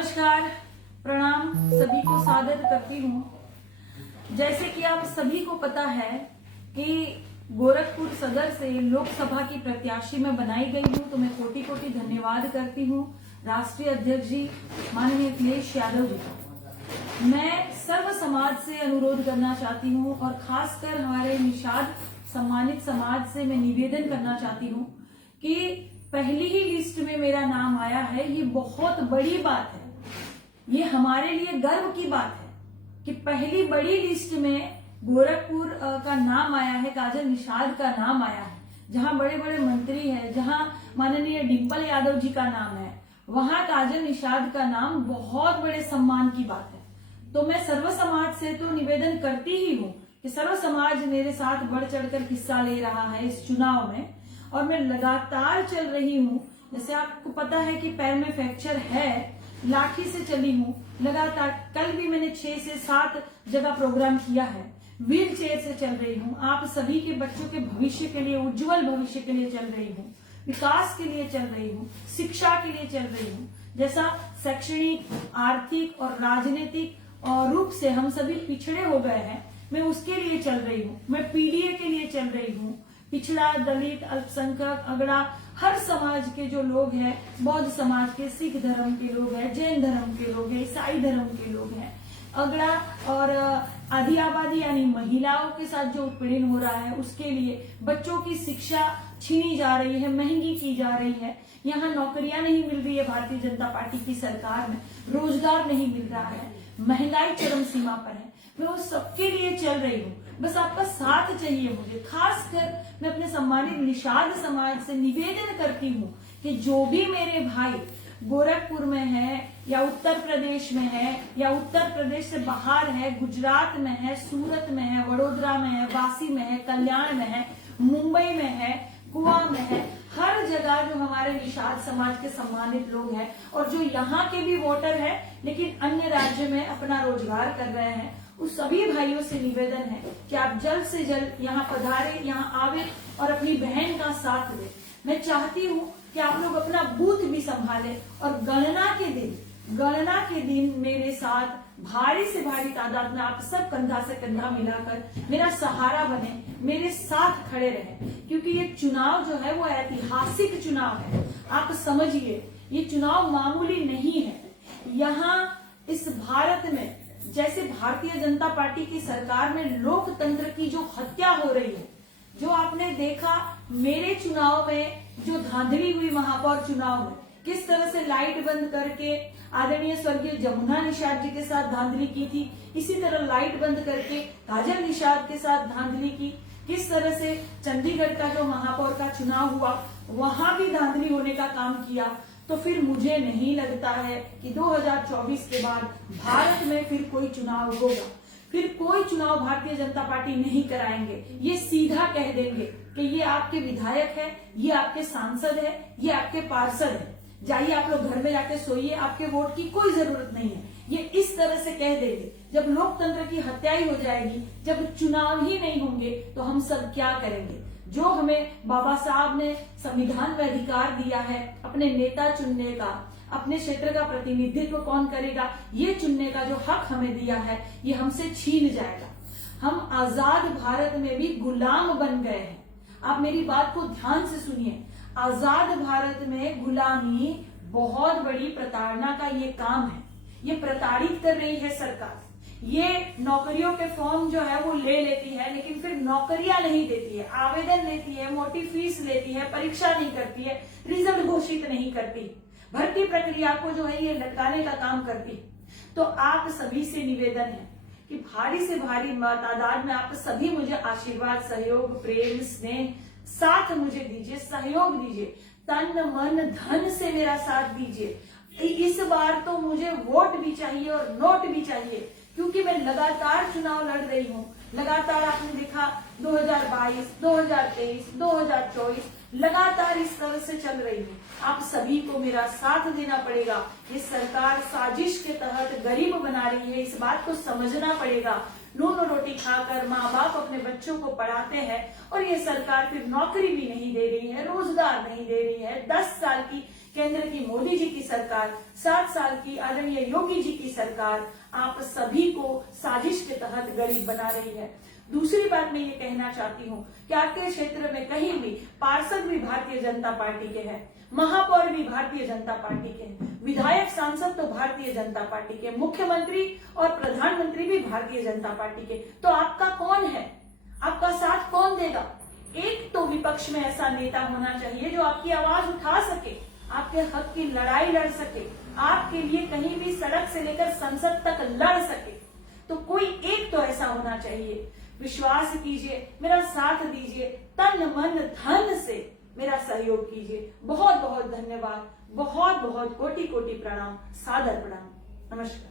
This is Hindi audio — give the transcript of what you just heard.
नमस्कार, प्रणाम, सभी को सादर करती हूँ। जैसे कि आप सभी को पता है कि गोरखपुर सदर से लोकसभा की प्रत्याशी मैं बनाई गई हूँ, तो मैं कोटि कोटि धन्यवाद करती हूँ राष्ट्रीय अध्यक्ष जी माननीय अखिलेश यादव जी का। मैं सर्व समाज से अनुरोध करना चाहती हूँ और खासकर हमारे निषाद सम्मानित समाज से मैं निवेदन करना चाहती हूँ कि पहली ही लिस्ट में मेरा नाम आया है। ये बहुत बड़ी बात है, ये हमारे लिए गर्व की बात है कि पहली बड़ी लिस्ट में गोरखपुर का नाम आया है, काजल निषाद का नाम आया है। जहां बड़े बड़े मंत्री हैं, जहां माननीय डिंपल यादव जी का नाम है, वहां काजल निषाद का नाम बहुत बड़े सम्मान की बात है। तो मैं सर्व समाज से तो निवेदन करती ही हूँ कि सर्व समाज मेरे साथ बढ़ चढ़कर हिस्सा ले रहा है इस चुनाव में, और मैं लगातार चल रही हूँ। जैसे आपको पता है कि पैर में फ्रैक्चर है, लाठी से चली हूँ लगातार। कल भी मैंने 6 से 7 जगह प्रोग्राम किया है, व्हील चेयर से चल रही हूँ। आप सभी के बच्चों के भविष्य के लिए, उज्जवल भविष्य के लिए चल रही हूँ, विकास के लिए चल रही हूँ, शिक्षा के लिए चल रही हूँ। जैसा शैक्षणिक, आर्थिक और राजनीतिक रूप से हम सभी पिछड़े हो गए हैं, मैं उसके लिए चल रही हूँ। मैं पीडीए के लिए चल रही हूँ। पिछड़ा, दलित, अल्पसंख्यक, अगड़ा, हर समाज के जो लोग हैं, बौद्ध समाज के, सिख धर्म के लोग हैं, जैन धर्म के लोग हैं, ईसाई धर्म के लोग हैं, अगड़ा और आदि आबादी यानी महिलाओं के साथ जो उत्पीड़न हो रहा है उसके लिए, बच्चों की शिक्षा छीनी जा रही है, महंगी की जा रही है, यहाँ नौकरियां नहीं मिल रही है भारतीय जनता पार्टी की सरकार में, रोजगार नहीं मिल रहा है, महंगाई चरम सीमा पर है। मैं उस सबके लिए चल रही हूँ, बस आपका साथ चाहिए मुझे। खासकर मैं अपने सम्मानित निषाद समाज से निवेदन करती हूँ कि जो भी मेरे भाई गोरखपुर में है या उत्तर प्रदेश में है या उत्तर प्रदेश से बाहर है, गुजरात में है, सूरत में है, वडोदरा में है, वासी में है, कल्याण में है, मुंबई में है, गोवा में है, हर जगह जो हमारे निषाद समाज के सम्मानित लोग हैं और जो यहाँ के भी वोटर हैं लेकिन अन्य राज्य में अपना रोजगार कर रहे हैं, उस सभी भाइयों से निवेदन है कि आप जल्द से जल्द यहाँ पधारे, यहाँ आवे और अपनी बहन का साथ दें। मैं चाहती हूँ कि आप लोग अपना बूथ भी संभालें और गणना के दिन मेरे साथ भारी से भारी तादाद में आप सब कंधा से कंधा मिलाकर मेरा सहारा बने, मेरे साथ खड़े रहें, क्योंकि ये चुनाव जो है वो ऐतिहासिक चुनाव है। आप समझिए, ये चुनाव मामूली नहीं है। यहाँ इस भारत में जैसे भारतीय जनता पार्टी की सरकार में लोकतंत्र की जो हत्या हो रही है, जो आपने देखा मेरे चुनाव में जो धांधली हुई महापौर चुनाव में, किस तरह से लाइट बंद करके आदरणीय स्वर्गीय जमुना निषाद जी के साथ धांधली की थी, इसी तरह लाइट बंद करके काजल निषाद के साथ धांधली की। किस तरह से चंडीगढ़ का जो महापौर का चुनाव हुआ वहां भी धांधली होने का काम किया। तो फिर मुझे नहीं लगता है कि 2024 के बाद भारत में फिर कोई चुनाव होगा, फिर कोई चुनाव भारतीय जनता पार्टी नहीं कराएंगे। ये सीधा कह देंगे कि ये आपके विधायक है, ये आपके सांसद है, ये आपके पार्षद है, जाइए आप लोग घर में जाके सोइए, आपके वोट की कोई जरूरत नहीं है। ये इस तरह से कह देंगे। जब लोकतंत्र की हत्या ही हो जाएगी, जब चुनाव ही नहीं होंगे, तो हम सब क्या करेंगे? जो हमें बाबा साहब ने संविधान में अधिकार दिया है अपने नेता चुनने का, अपने क्षेत्र का प्रतिनिधित्व कौन करेगा, ये चुनने का जो हक हमें दिया है, ये हमसे छीन जाएगा। हम आजाद भारत में भी गुलाम बन गए हैं। आप मेरी बात को ध्यान से सुनिए। आजाद भारत में गुलामी बहुत बड़ी प्रताड़ना का ये काम है। ये प्रताड़ित कर रही है सरकार। ये नौकरियों के फॉर्म जो है वो ले लेती है, लेकिन फिर नौकरियां नहीं देती है, आवेदन लेती है, मोटी फीस लेती है, परीक्षा नहीं करती है, रिजल्ट घोषित नहीं करती, भर्ती प्रक्रिया को जो है ये लटकाने का काम करती। तो आप सभी से निवेदन है कि भारी से भारी तादाद में आप सभी मुझे आशीर्वाद, सहयोग, प्रेम, स्नेह साथ मुझे दीजिए, सहयोग दीजिए, तन मन धन से मेरा साथ दीजिए। इस बार तो मुझे वोट भी चाहिए और नोट भी चाहिए, क्योंकि मैं लगातार चुनाव लड़ रही हूँ। लगातार आपने देखा 2022, 2023, 2024 लगातार इस तरह से चल रही हूँ। आप सभी को मेरा साथ देना पड़ेगा। ये सरकार साजिश के तहत गरीब बना रही है, इस बात को समझना पड़ेगा। नून रोटी खाकर माँ बाप अपने बच्चों को पढ़ाते हैं और ये सरकार फिर नौकरी भी नहीं दे रही है, रोजगार नहीं दे रही है। 10 साल की केंद्र की मोदी जी की सरकार, 7 साल की आदरणीय योगी जी की सरकार आप सभी को साजिश के तहत गरीब बना रही है। दूसरी बात मैं ये कहना चाहती हूँ कि आपके क्षेत्र में कहीं भी पार्षद भी भारतीय जनता पार्टी के हैं, महापौर भी भारतीय जनता पार्टी के हैं, विधायक सांसद तो भारतीय जनता पार्टी के, मुख्यमंत्री और प्रधानमंत्री भी भारतीय जनता पार्टी के, तो आपका कौन है? आपका साथ कौन देगा? एक तो विपक्ष में ऐसा नेता होना चाहिए जो आपकी आवाज उठा सके, आपके हक की लड़ाई लड़ सके, आपके लिए कहीं भी सड़क से लेकर संसद तक लड़ सके। तो कोई एक तो ऐसा होना चाहिए। विश्वास कीजिए, मेरा साथ दीजिए, तन मन धन से मेरा सहयोग कीजिए। बहुत बहुत धन्यवाद, बहुत बहुत कोटि कोटि प्रणाम, सादर प्रणाम, नमस्कार।